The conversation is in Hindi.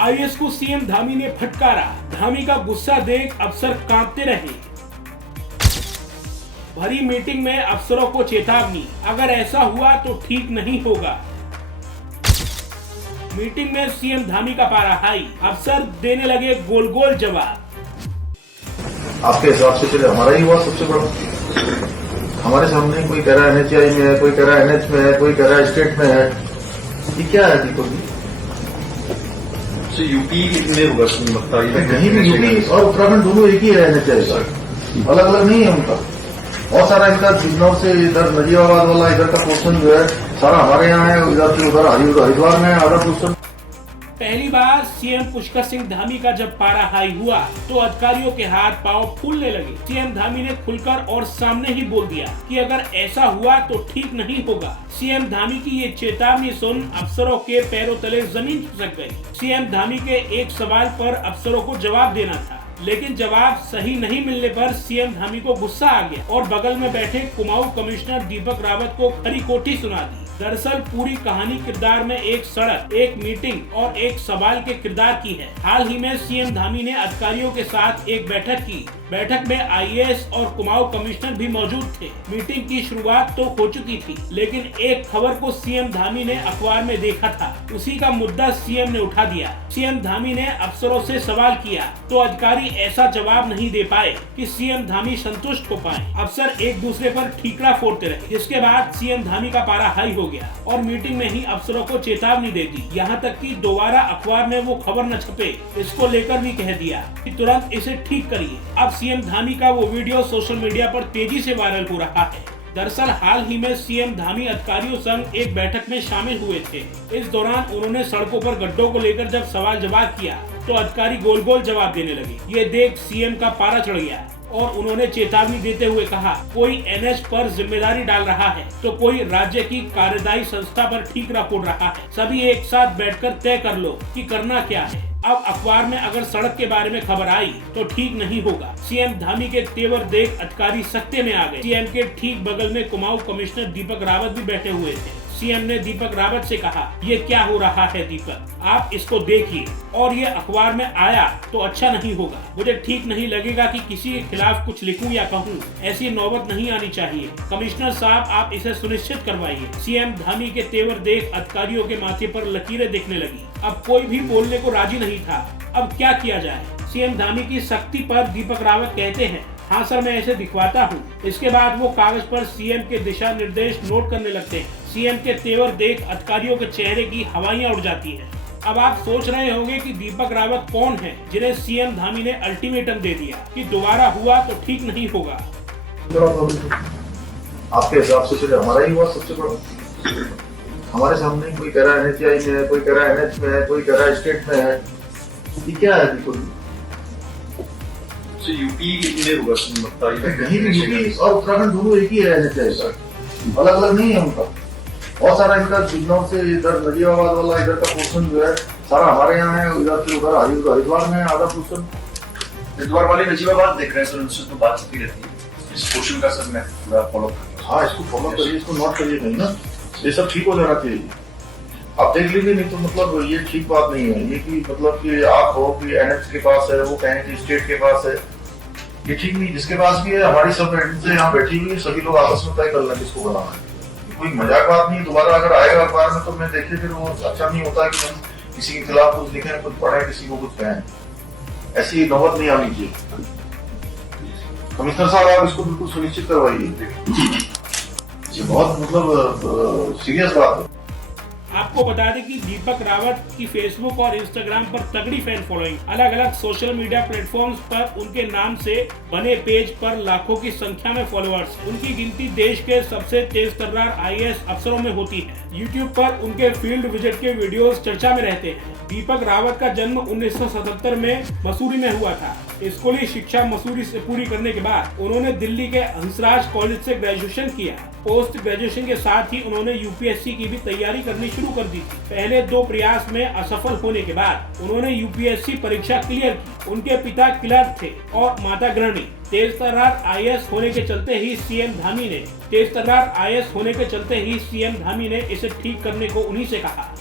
आईएएस को सीएम धामी ने फटकारा। धामी का गुस्सा देख अफसर कांपते रहे। भरी मीटिंग में अफसरों को चेतावनी, अगर ऐसा हुआ तो ठीक नहीं होगा। मीटिंग में सीएम धामी का पारा हाई, अफसर देने लगे गोल गोल जवाब। आपके हिसाब से चले हमारा ही हुआ सबसे बड़ा। हमारे सामने कोई कह रहा है एनएचआई में है, कोई कह रहा है एनएच में है, कोई कह रहा है स्टेट में है। ये क्या है दीपक जी? यूपी में होगा लगता है। कहीं भी यूपी और उत्तराखंड दोनों एक ही है एनएचआई का, अलग अलग नहीं है उनका। बहुत सारा इनका चिन्नौर से इधर नजीबाबाद वाला इधर का पोर्शन जो है सारा हमारे यहाँ है, इधर से उधर हरिद्वार में है आधा पोर्शन। पहली बार सीएम पुष्कर सिंह धामी का जब पारा हाई हुआ तो अधिकारियों के हाथ पांव फूलने लगे। सीएम धामी ने खुलकर और सामने ही बोल दिया कि अगर ऐसा हुआ तो ठीक नहीं होगा। सीएम धामी की ये चेतावनी सुन अफसरों के पैरों तले जमीन खिसक गई। सीएम धामी के एक सवाल पर अफसरों को जवाब देना था, लेकिन जवाब सही नहीं मिलने पर सीएम धामी को गुस्सा आ गया और बगल में बैठे कुमाऊं कमिश्नर दीपक रावत को खरी खोटी सुना दी। दरअसल पूरी कहानी किरदार में एक सड़क, एक मीटिंग और एक सवाल के किरदार की है। हाल ही में सीएम धामी ने अधिकारियों के साथ एक बैठक की। बैठक में आईएएस और कुमाऊं कमिश्नर भी मौजूद थे। मीटिंग की शुरुआत तो हो चुकी थी, लेकिन एक खबर को सीएम धामी ने अखबार में देखा था, उसी का मुद्दा सीएम ने उठा दिया। सीएम धामी ने अफसरों से सवाल किया तो अधिकारी ऐसा जवाब नहीं दे पाए कि सीएम धामी संतुष्ट हो पाए। अफसर एक दूसरे पर ठीकरा फोड़ते रहे, जिसके बाद सीएम धामी का पारा हाई हो गया और मीटिंग में ही अफसरों को चेतावनी दे दी। यहाँ तक कि दोबारा अखबार में वो खबर न छपे, इसको लेकर भी कह दिया कि तुरंत इसे ठीक करिए। अब सीएम धामी का वो वीडियो सोशल मीडिया पर तेजी से वायरल हो रहा है। दरअसल हाल ही में सीएम धामी अधिकारियों संग एक बैठक में शामिल हुए थे। इस दौरान उन्होंने सड़कों पर गड्ढों को लेकर जब सवाल जवाब किया तो अधिकारी गोल गोल जवाब देने लगे। ये देख सीएम का पारा चढ़ गया और उन्होंने चेतावनी देते हुए कहा, कोई एनएच पर जिम्मेदारी डाल रहा है तो कोई राज्य की कार्यदायी संस्था पर ठीकरा फोड़ रहा है। सभी एक साथ बैठकर तय कर लो कि करना क्या है। अब अखबार में अगर सड़क के बारे में खबर आई तो ठीक नहीं होगा। सीएम धामी के तेवर देख अधिकारी सख्ते में आ गए। सीएम के ठीक बगल में कुमाऊं कमिश्नर दीपक रावत भी बैठे हुए थे। सीएम ने दीपक रावत से कहा, ये क्या हो रहा है दीपक, आप इसको देखिए और ये अखबार में आया तो अच्छा नहीं होगा। मुझे ठीक नहीं लगेगा कि किसी के खिलाफ कुछ लिखूं या कहूं, ऐसी नौबत नहीं आनी चाहिए। कमिश्नर साहब आप इसे सुनिश्चित करवाइए। सीएम धामी के तेवर देख अधिकारियों के माथे पर लकीरें दिखने लगी। अब कोई भी बोलने को राजी नहीं था। अब क्या किया जाए? सीएम धामी की सख्ती पर दीपक रावत कहते हैं, हाँ सर मैं ऐसे दिखवाता हूँ। इसके बाद वो कागज पर सीएम के दिशा निर्देश नोट करने लगते हैं। सीएम के तेवर देख अधिकारियों के चेहरे की हवाइयां उड़ जाती हैं। अब आप सोच रहे होंगे कि दीपक रावत कौन है जिन्हें सीएम धामी ने अल्टीमेटम दे दिया कि दोबारा हुआ तो ठीक नहीं होगा। आपके हिसाब से चले हमारा ही हुआ सबसे बड़ा। हमारे सामने कोई कह रहा है एनएचआई में है, कोई कह रहा है एनएच में है, कोई कह रहा है स्टेट में है। ये क्या है दीपक जी? यूपी में होगा लगता है। कहीं भी यूपी और उत्तराखंड दोनों एक ही है एनएचआई का, अलग अलग नहीं है उनका। बहुत सारा इनका चिन्नौर से इधर नजीबाबाद वाला इधर का पोर्शन जो है सारा हमारे यहाँ है, इधर से उधर हरिद्वार में है आधा पोर्शन। हरिद्वार वाले नजीबाबाद देख रहे हैं सर, उनसे तो बात होती रहती है। इस पोर्शन का सर मैं पूरा फॉलो करता हूँ। हाँ इसको फॉलो करिए, इसको नोट करिए नहीं ना, ये सब ठीक हो जाना चाहिए। आप देख लीजिए, नहीं तो मतलब ये ठीक बात नहीं है। ये कि मतलब कि आप हो कि एनएच के पास है, वो कहें कि स्टेट के पास है, ये ठीक नहीं। जिसके पास भी है हमारी सब से यहाँ बैठी हुई है, सभी लोग आपस में तय कर लें किसको बनाना है। कोई मजाक बात नहीं। दोबारा अगर आएगा अखबार में तो मैं देखिए फिर वो अच्छा नहीं होता कि हम किसी के खिलाफ कुछ लिखें, कुछ पढ़ें, किसी को कुछ कहें। ऐसी नौबत नहीं आनी चाहिए। कमिश्नर साहब आप इसको बिल्कुल सुनिश्चित करवाइए। ये बहुत मतलब सीरियस बात है। आपको बता दें कि दीपक रावत की फेसबुक और इंस्टाग्राम पर तगड़ी फैन फॉलोइंग, अलग अलग सोशल मीडिया प्लेटफॉर्म्स पर उनके नाम से बने पेज पर लाखों की संख्या में फॉलोअर्स। उनकी गिनती देश के सबसे तेज तर्रार आईएएस अफसरों में होती है। यूट्यूब पर उनके फील्ड विजिट के वीडियोस चर्चा में रहते हैं। दीपक रावत का जन्म 1977 में मसूरी में हुआ था। स्कूली शिक्षा मसूरी से पूरी करने के बाद उन्होंने दिल्ली के हंसराज कॉलेज से ग्रेजुएशन किया। पोस्ट ग्रेजुएशन के साथ ही उन्होंने यूपीएससी की भी तैयारी करनी शुरू कर दी थी। पहले 2 प्रयास में असफल होने के बाद उन्होंने यूपीएससी परीक्षा क्लियर की। उनके पिता क्लर्क थे और माता गृहिणी। तेज तर्रार आईएएस होने के चलते ही सीएम धामी ने इसे ठीक करने को उन्हीं से कहा।